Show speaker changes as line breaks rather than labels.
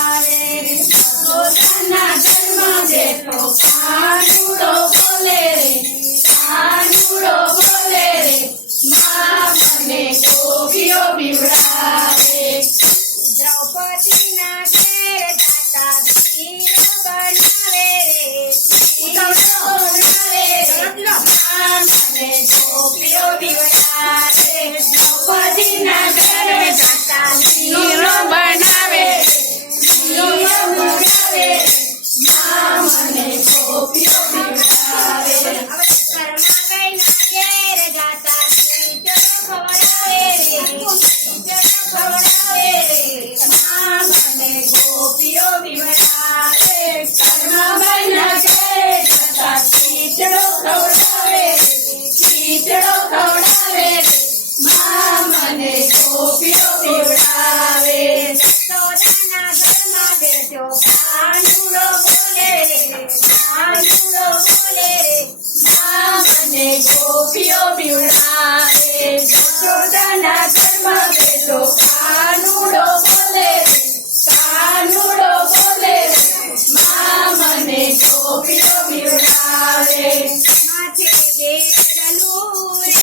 Hare Krishna, Sodhana Dharma Jai Prabhu. my money for you. Dios.